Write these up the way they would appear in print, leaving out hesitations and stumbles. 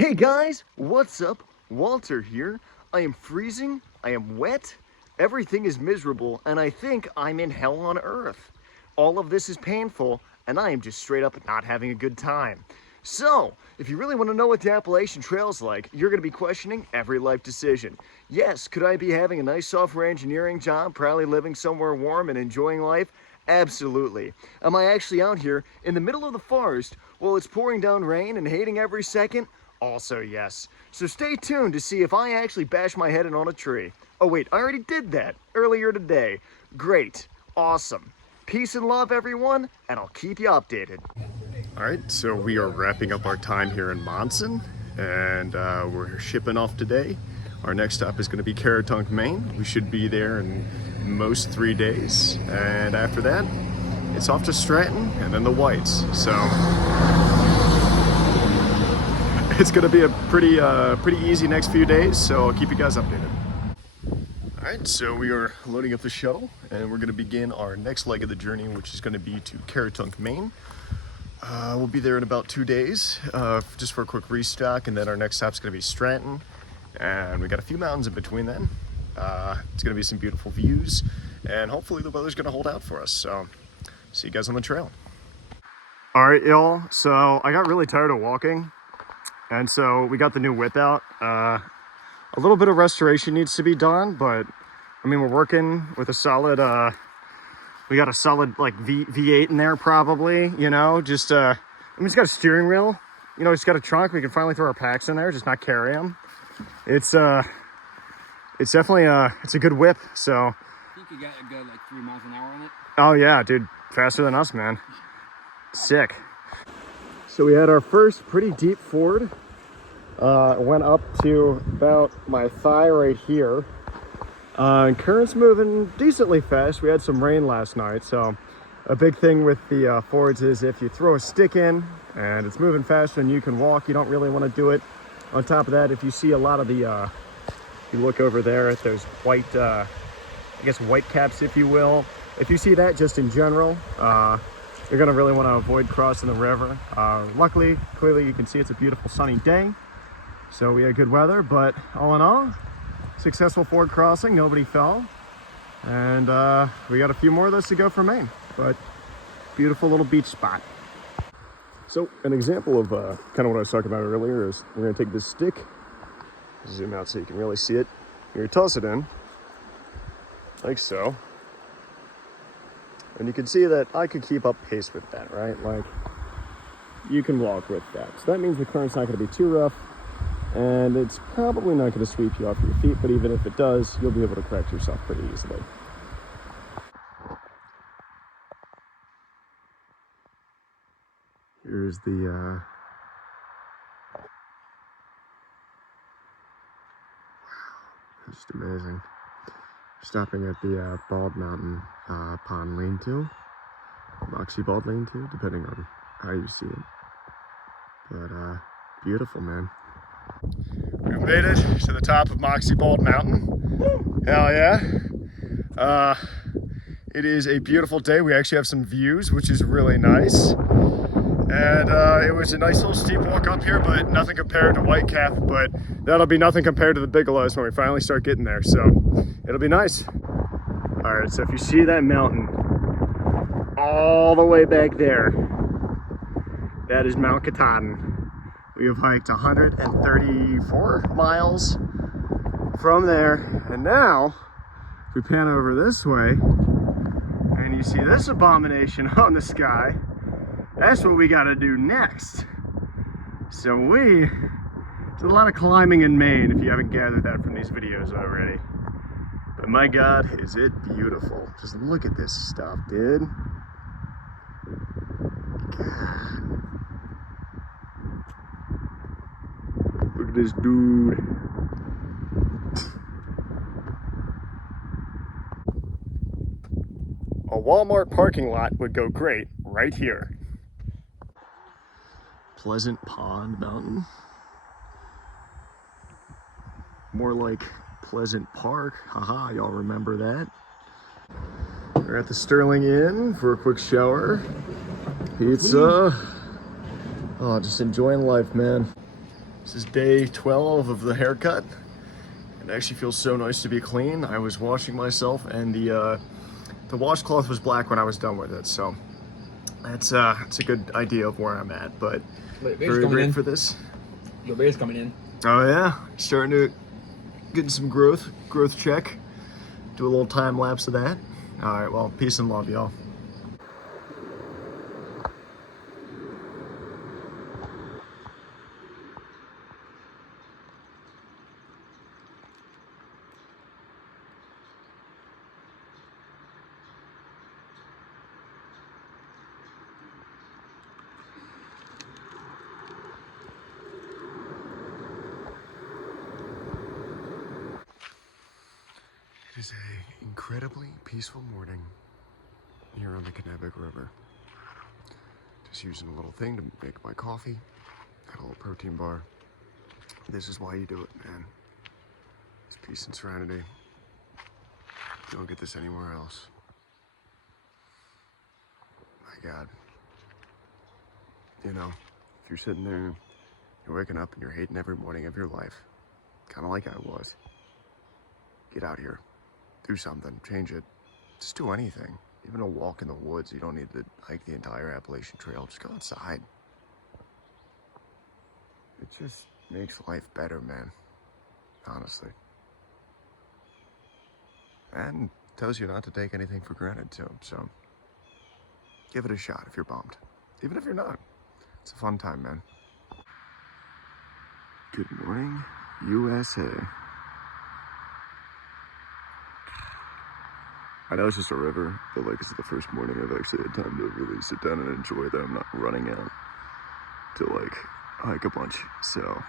Hey guys, what's up? Walter here. I am freezing, I am wet, everything is miserable, and I think I'm in hell on earth. All of this is painful, and I am just straight up not having a good time. So, if you really want to know what the Appalachian Trail's like, you're going to be questioning every life decision. Yes, could I be having a nice software engineering job, proudly living somewhere warm and enjoying life? Absolutely. Am I actually out here in the middle of the forest while it's pouring down rain and hating every second? Also yes. So stay tuned to see if I actually bash my head in on a tree. Oh wait, I already did that earlier today. Great. Awesome. Peace and love, everyone, and I'll keep you updated. All right, so we are wrapping up our time here in Monson, and we're shipping off today. Our next stop is going to be Caratunk, Maine. We should be there in most 3 days, and after that, it's off to Stratton and then the Whites. So it's going to be a pretty easy next few days, so I'll keep you guys updated. All right, so we are loading up the shuttle, and we're going to begin our next leg of the journey, which is going to be to Caratunk, Maine. We'll be there in about 2 days, just for a quick restock, and then our next stop's going to be Stratton, and we got a few mountains in between then. It's going to be some beautiful views, and hopefully the weather's going to hold out for us. So, see you guys on the trail. All right, y'all. So I got really tired of walking, and so we got the new whip out. A little bit of restoration needs to be done, but I mean, we're working with a solid, we got a solid like V8 in there probably, you know, just, I mean, it's got a steering wheel, you know, it's got a trunk. We can finally throw our packs in there, just not carry them. It's definitely, it's a good whip, so. I think you got a good like 3 miles an hour on it. Oh yeah, dude, faster than us, man. Sick. So we had our first pretty deep ford. Went up to about my thigh right here. And current's moving decently fast. We had some rain last night, so a big thing with the fords is if you throw a stick in and it's moving faster than you can walk, you don't really want to do it. On top of that, if you see a lot of the, you look over there at those white, I guess white caps, if you will. If you see that just in general, you're gonna really want to avoid crossing the river. Luckily, clearly you can see it's a beautiful sunny day. So we had good weather, but all in all, successful ford crossing, nobody fell. And we got a few more of those to go for Maine, but beautiful little beach spot. So an example of kind of what I was talking about earlier is we're gonna take this stick, zoom out so you can really see it. You're gonna toss it in, like so. And you can see that I could keep up pace with that, right? Like, you can walk with that. So that means the current's not gonna be too rough, and it's probably not going to sweep you off your feet, but even if it does, you'll be able to correct yourself pretty easily. Here's the just amazing. Stopping at the Bald Mountain Pond Lean-To, Moxie Bald Lean-To, depending on how you see it. But beautiful, man. We've made it to the top of Moxie Bald Mountain. Hell yeah. It is a beautiful day. We actually have some views, which is really nice. And it was a nice little steep walk up here, but nothing compared to White Cap, but that'll be nothing compared to the Bigelows when we finally start getting there. So it'll be nice. All right, so if you see that mountain all the way back there, that is Mount Katahdin. We have hiked 134 miles from there, and now if we pan over this way and you see this abomination on the sky, that's what we got to do next. So there's a lot of climbing in Maine, if you haven't gathered that from these videos already. But my God, is it beautiful. Just look at this stuff, dude. God. Look at this dude. A Walmart parking lot would go great right here. Pleasant Pond Mountain. More like Pleasant Park. Haha, y'all remember that? We're at the Sterling Inn for a quick shower. Pizza. Oh, just enjoying life, man. This is day 12 of the haircut. It actually feels so nice to be clean. I was washing myself and the washcloth was black when I was done with it, so it's a good idea of where I'm at, but very great for this. Your beard's coming in. Oh yeah, starting to get some growth check. Do a little time lapse of that. All right, well, peace and love, y'all. It is an incredibly peaceful morning here on the Kennebec River. Just using a little thing to make my coffee, got a little protein bar. This is why you do it, man. It's peace and serenity. You don't get this anywhere else. My God. You know, if you're sitting there, you're waking up and you're hating every morning of your life, kind of like I was, get out here. Do something, change it. Just do anything. Even a walk in the woods. You don't need to hike the entire Appalachian Trail. Just go outside. It just makes life better, man. Honestly. And tells you not to take anything for granted, too. So, give it a shot if you're bummed. Even if you're not. It's a fun time, man. Good morning, USA. I know it's just a river, but like this is the first morning I've actually had time to really sit down and enjoy that I'm not running out to like hike a bunch. So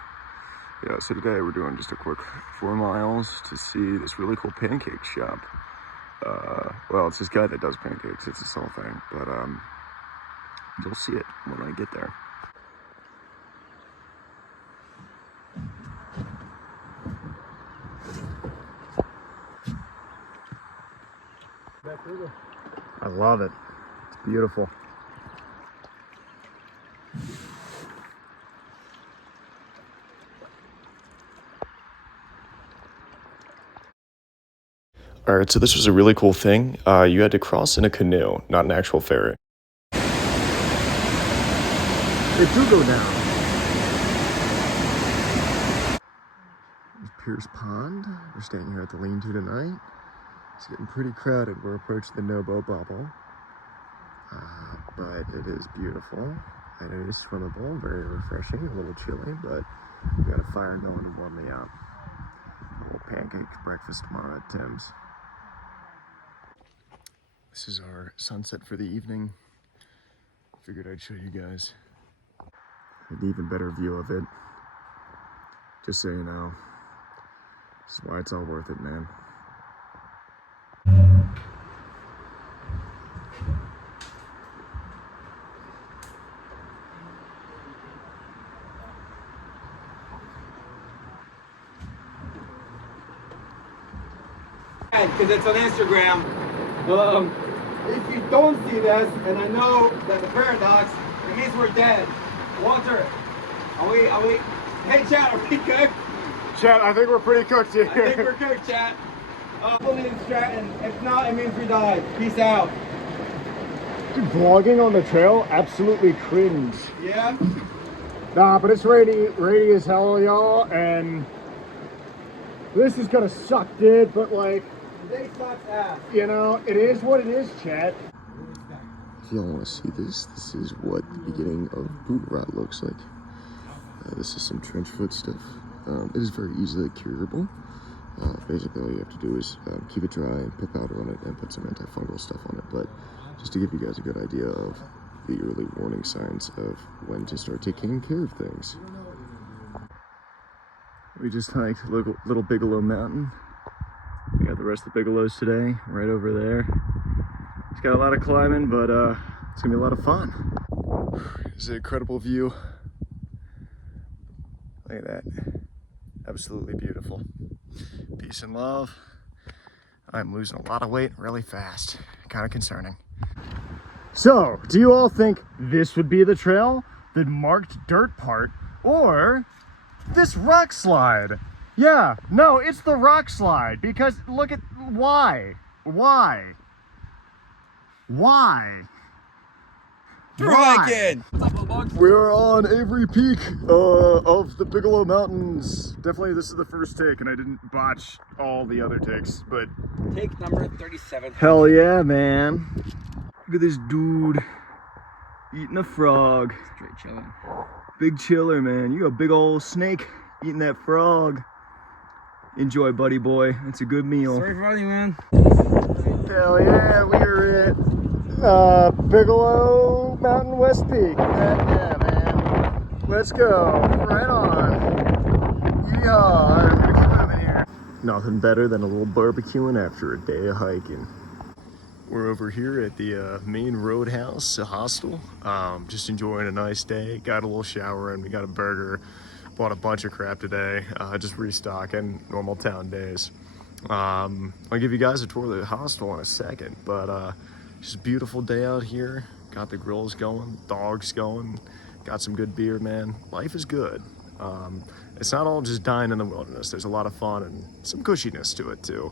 yeah, so today we're doing just a quick 4 miles to see this really cool pancake shop. Well, it's this guy that does pancakes, it's this whole thing, but you'll see it when I get there. I love it. It's beautiful. All right, so this was a really cool thing. You had to cross in a canoe, not an actual ferry. They do go down. There's Pierce Pond. We're staying here at the lean-to tonight. It's getting pretty crowded. We're approaching the SOBO bubble. But it is beautiful. And it is swimmable, very refreshing, a little chilly, but we got a fire going to warm me up. A little pancake breakfast tomorrow at Tim's. This is our sunset for the evening. Figured I'd show you guys an even better view of it. Just so you know, this is why it's all worth it, man. Because it's on Instagram. If you don't see this, and I know that the paradox, it means we're dead. Walter, are we, hey chat, are we cooked? Chat, I think we're pretty cooked here. I think we're cooked, chat. Fully in Stratton. If not, it means we died. Peace out. Dude, vlogging on the trail, absolutely cringe. Yeah? Nah, but it's rainy as hell, y'all, and this is gonna suck, dude, but like, Today sucks ass. you know, it is what it is, chat. If y'all want to see this, this is what the beginning of boot rot looks like. This is some trench foot stuff. It is very easily curable. Basically, all you have to do is keep it dry and put powder on it and put some antifungal stuff on it. But just to give you guys a good idea of the early warning signs of when to start taking care of things. We just hiked Little Bigelow Mountain. We got the rest of the Bigelows today, right over there. It's got a lot of climbing, but it's gonna be a lot of fun. It's an incredible view. Look at that. Absolutely beautiful. Peace and love. I'm losing a lot of weight really fast. Kind of concerning. So, do you all think this would be the trail, the marked dirt part, or This rock slide. Yeah, no, it's the rock slide because look at why? Why? Dragon! What's up, little bugs? We're on every peak of the Bigelow Mountains. Definitely this is the first take and I didn't botch all the other takes, but Take number 37. hell yeah, man. Look at this dude eating a frog. Straight chilling. Big chiller, man. You got a big old snake eating that frog. Enjoy, buddy boy. It's a good meal. Sorry for running, man. Hell yeah, we are at Bigelow Mountain West Peak. Yeah, man. Let's go. Right on. Yeehaw. We're gonna keep moving here. Nothing better than a little barbecuing after a day of hiking. We're over here at the main roadhouse, a hostel. Just enjoying a nice day. Got a little shower and we got a burger. Bought a bunch of crap today. Just restocking normal town days. I'll give you guys a tour of the hostel in a second, but just a beautiful day out here. Got the grills going, dogs going, got some good beer, man. Life is good. It's not all just dying in the wilderness. There's a lot of fun and some cushiness to it too.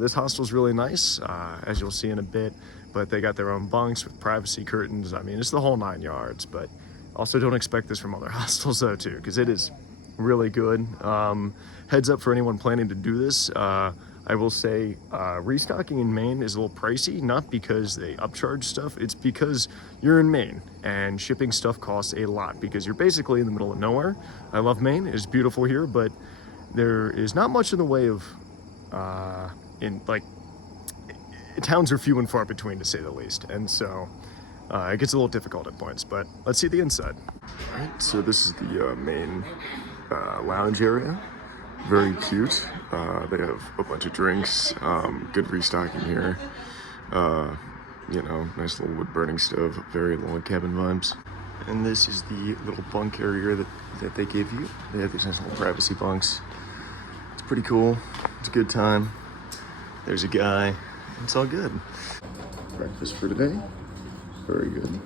This hostel's really nice, as you'll see in a bit, but they got their own bunks with privacy curtains. I mean, it's the whole 9 yards, but also don't expect this from other hostels though too, because it is really good. Heads up for anyone planning to do this. I will say restocking in Maine is a little pricey, not because they upcharge stuff, it's because you're in Maine and shipping stuff costs a lot because you're basically in the middle of nowhere. I love Maine, it's beautiful here, but there is not much in the way of towns are few and far between, to say the least, and so it gets a little difficult at points, but let's see the inside. All right, so this is the main lounge area. Very cute. They have a bunch of drinks, good restocking here. You know, nice little wood burning stove, very log cabin vibes. And this is the little bunk area that they give you. They have these nice little privacy bunks. It's pretty cool. It's a good time. There's a guy. It's all good. Breakfast for today. Very good.